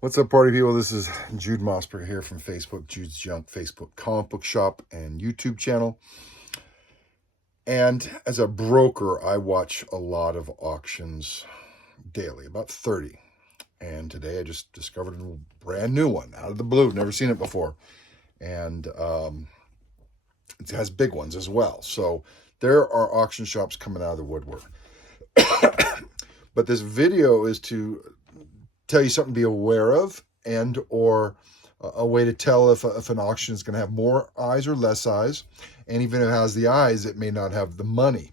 What's up, party people? This is Jude Mosper here from Facebook, Jude's Junk, Facebook comic book shop and YouTube channel. And as a broker, I watch a lot of auctions daily, about 30. And today I just discovered a brand new one out of the blue. Never seen it before. And it has big ones as well. So there are auction shops coming out of the woodwork. But this video is to tell you something to be aware of, and or a way to tell if an auction is going to have more eyes or less eyes. And even if it has the eyes, it may not have the money.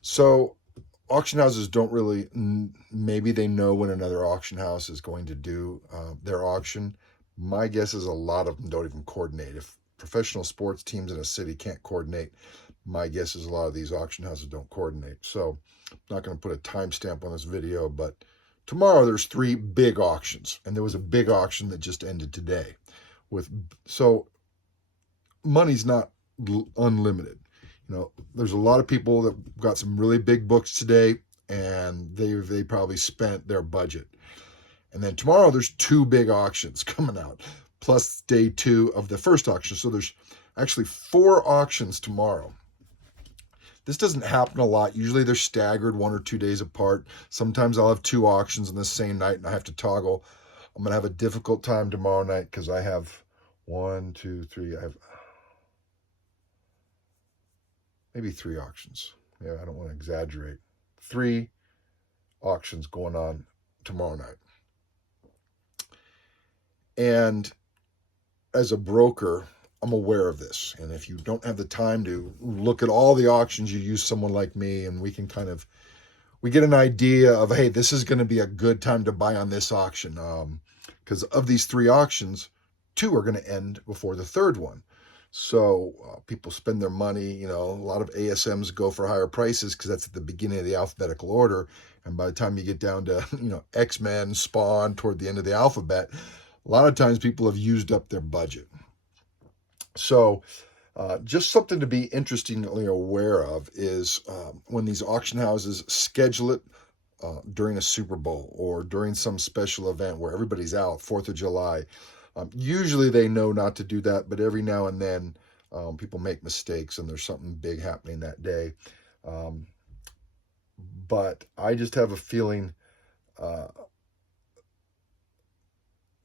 So auction houses don't really, maybe they know when another auction house is going to do their auction. My guess is a lot of them don't even coordinate. If professional sports teams in a city can't coordinate, my guess is a lot of these auction houses don't coordinate. So I'm not going to put a timestamp on this video, but tomorrow there's 3 big auctions, and there was a big auction that just ended today. So money's not unlimited. You know, there's a lot of people that got some really big books today, and they probably spent their budget. And then tomorrow there's 2 big auctions coming out, plus day 2 of the first auction. So there's actually 4 auctions tomorrow. This doesn't happen a lot. Usually they're staggered 1 or 2 days apart. Sometimes I'll have 2 auctions on the same night and I have to toggle. I'm going to have a difficult time tomorrow night because I have 1, 2, 3. I have maybe 3 auctions. Yeah, I don't want to exaggerate. 3 auctions going on tomorrow night. And as a broker, I'm aware of this. And if you don't have the time to look at all the auctions, you use someone like me, and we can we get an idea of, hey, this is going to be a good time to buy on this auction. Because of these 3 auctions, 2 are going to end before the 3rd one. So people spend their money. You know, a lot of ASMs go for higher prices because that's at the beginning of the alphabetical order. And by the time you get down to, X-Men, Spawn, toward the end of the alphabet, a lot of times people have used up their budget. So just something to be interestingly aware of is when these auction houses schedule it during a Super Bowl or during some special event where everybody's out, 4th of July. Usually they know not to do that, but every now and then people make mistakes and there's something big happening that day. But I just have a feeling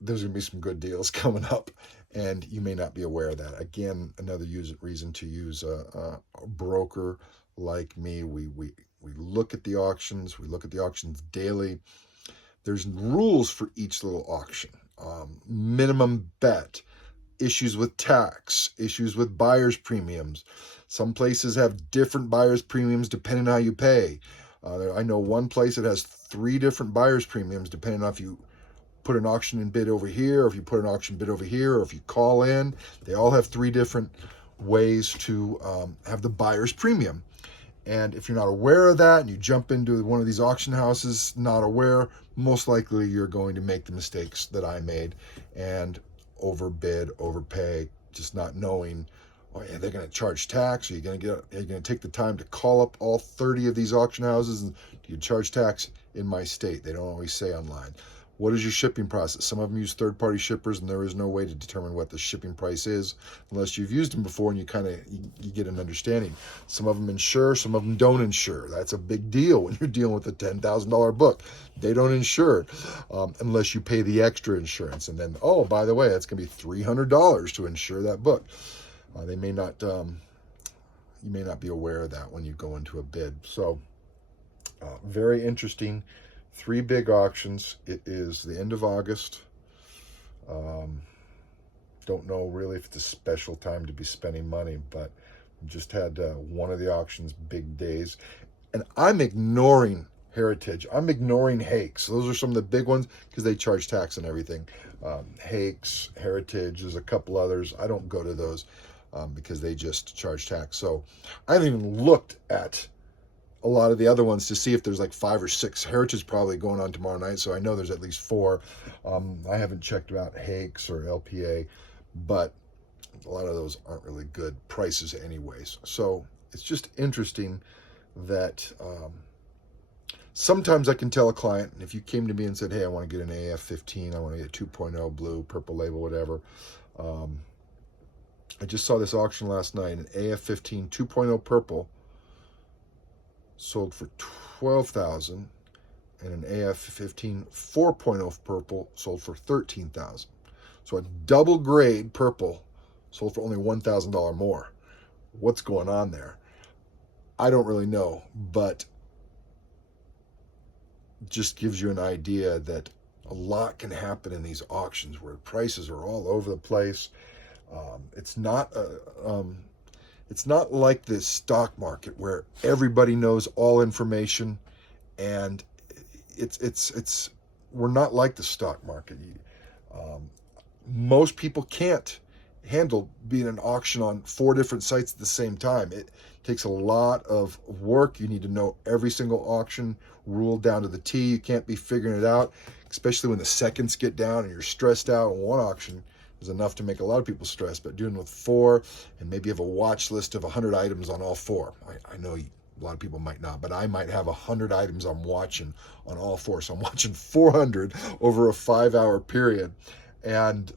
there's going to be some good deals coming up, and you may not be aware of that. Again, another reason to use a broker like me. We look at the auctions. We look at the auctions daily. There's rules for each little auction. Minimum bet, issues with tax, issues with buyer's premiums. Some places have different buyer's premiums depending on how you pay. I know one place that has 3 different buyer's premiums depending on if you put an auction in bid over here, or if you put an auction bid over here, or if you call in. They all have 3 different ways to have the buyer's premium. And if you're not aware of that and you jump into one of these auction houses not aware, most likely you're going to make the mistakes that I made and overbid, overpay, just not knowing, oh yeah, they're going to charge tax. Are you going to take the time to call up all 30 of these auction houses and do you charge tax in my state? They don't always say online. What is your shipping process? Some of them use third-party shippers, and there is no way to determine what the shipping price is unless you've used them before and you get an understanding. Some of them insure, some of them don't insure. That's a big deal when you're dealing with a $10,000 book. They don't insure unless you pay the extra insurance. And then, oh, by the way, that's going to be $300 to insure that book. You may not be aware of that when you go into a bid. So very interesting. 3 big auctions. It is the end of August. Don't know really if it's a special time to be spending money, but just had one of the auctions, big days. And I'm ignoring Heritage. I'm ignoring Hakes. Those are some of the big ones because they charge tax and everything. Hakes, Heritage, there's a couple others. I don't go to those because they just charge tax. So I haven't even looked at a lot of the other ones to see if there's like 5 or 6. Heritage is probably going on tomorrow night, so I know there's at least 4. I haven't checked out Hakes or LPA, but a lot of those aren't really good prices anyways. So it's just interesting that Sometimes I can tell a client, and if you came to me and said, hey, I want to get an AF-15, I want to get 2.0 blue, purple label, whatever. I just saw this auction last night, an AF-15 2.0 purple sold for $12,000, and an AF-15 4.0 purple sold for $13,000. So a double grade purple sold for only $1,000 more. What's going on there? I don't really know, but just gives you an idea that a lot can happen in these auctions where prices are all over the place. It's not like this stock market where everybody knows all information, and it's we're not like the stock market. Most people can't handle being an auction on 4 different sites at the same time. It takes a lot of work. You need to know every single auction rule down to the T. You can't be figuring it out, especially when the seconds get down and you're stressed out. One auction is enough to make a lot of people stressed, but doing with 4, and maybe you have a watch list of 100 items on all 4. I know a lot of people might not, but I might have 100 items I'm watching on all 4. So I'm watching 400 over a 5-hour period. And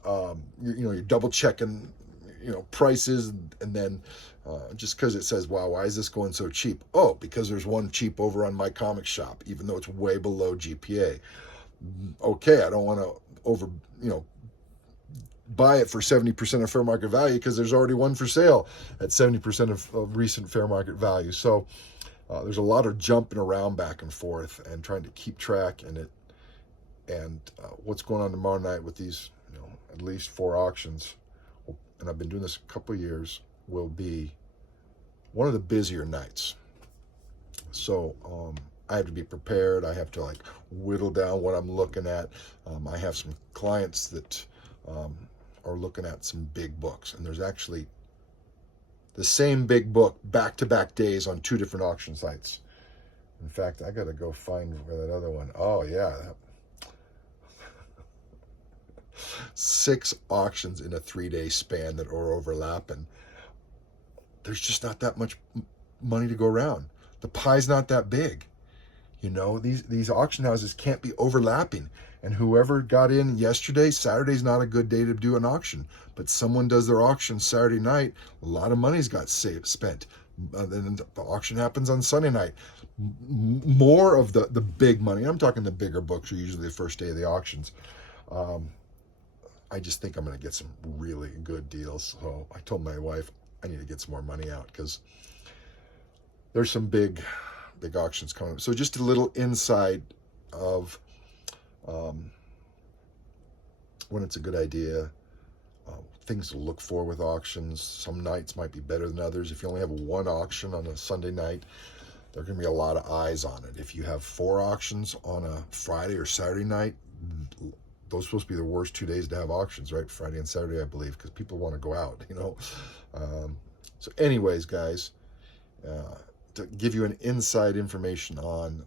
you're double checking prices, and then just because it says, wow, why is this going so cheap? Oh, because there's one cheap over on my comic shop, even though it's way below GPA. Okay, I don't want to buy it for 70% of fair market value because there's already one for sale at 70% of recent fair market value. So there's a lot of jumping around back and forth and trying to keep track and what's going on tomorrow night with these, at least 4 auctions, and I've been doing this a couple of years, will be one of the busier nights. So I have to be prepared. I have to whittle down what I'm looking at. I have some clients that are looking at some big books, and there's actually the same big book back-to-back days on 2 different auction sites. In fact, I got to go find where that other one. Oh yeah, 6 auctions in a 3-day span that are overlapping. There's just not that much money to go around. The pie's not that big. These auction houses can't be overlapping. And whoever got in yesterday, Saturday's not a good day to do an auction. But someone does their auction Saturday night, a lot of money's got spent. Then the auction happens on Sunday night. More of the big money, I'm talking the bigger books, are usually the first day of the auctions. I just think I'm going to get some really good deals. So I told my wife I need to get some more money out because there's some big auctions coming up. So just a little insight of when it's a good idea, things to look for with auctions. Some nights might be better than others. If you only have 1 auction on a Sunday night, there are going to be a lot of eyes on it. If you have 4 auctions on a Friday or Saturday night, those are supposed to be the worst 2 days to have auctions, right? Friday and Saturday, I believe, because people want to go out, So anyways, guys, to give you an inside information on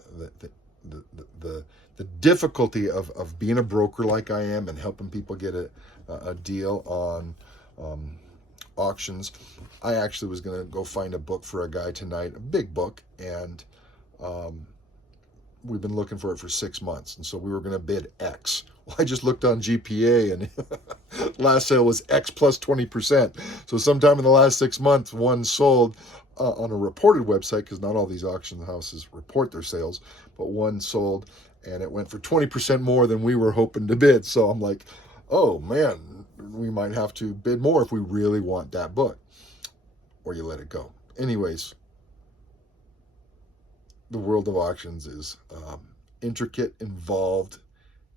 the difficulty of being a broker like I am and helping people get a deal on auctions. I actually was going to go find a book for a guy tonight, a big book, and we've been looking for it for 6 months, and so we were going to bid X. Well, I just looked on GPA, and last sale was X plus 20%. So sometime in the last 6 months, one sold on a reported website, because not all these auction houses report their sales, but one sold, and it went for 20% more than we were hoping to bid. So I'm like, oh man, we might have to bid more if we really want that book, or you let it go. Anyways, the world of auctions is intricate, involved,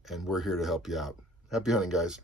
and we're here to help you out. Happy hunting, guys.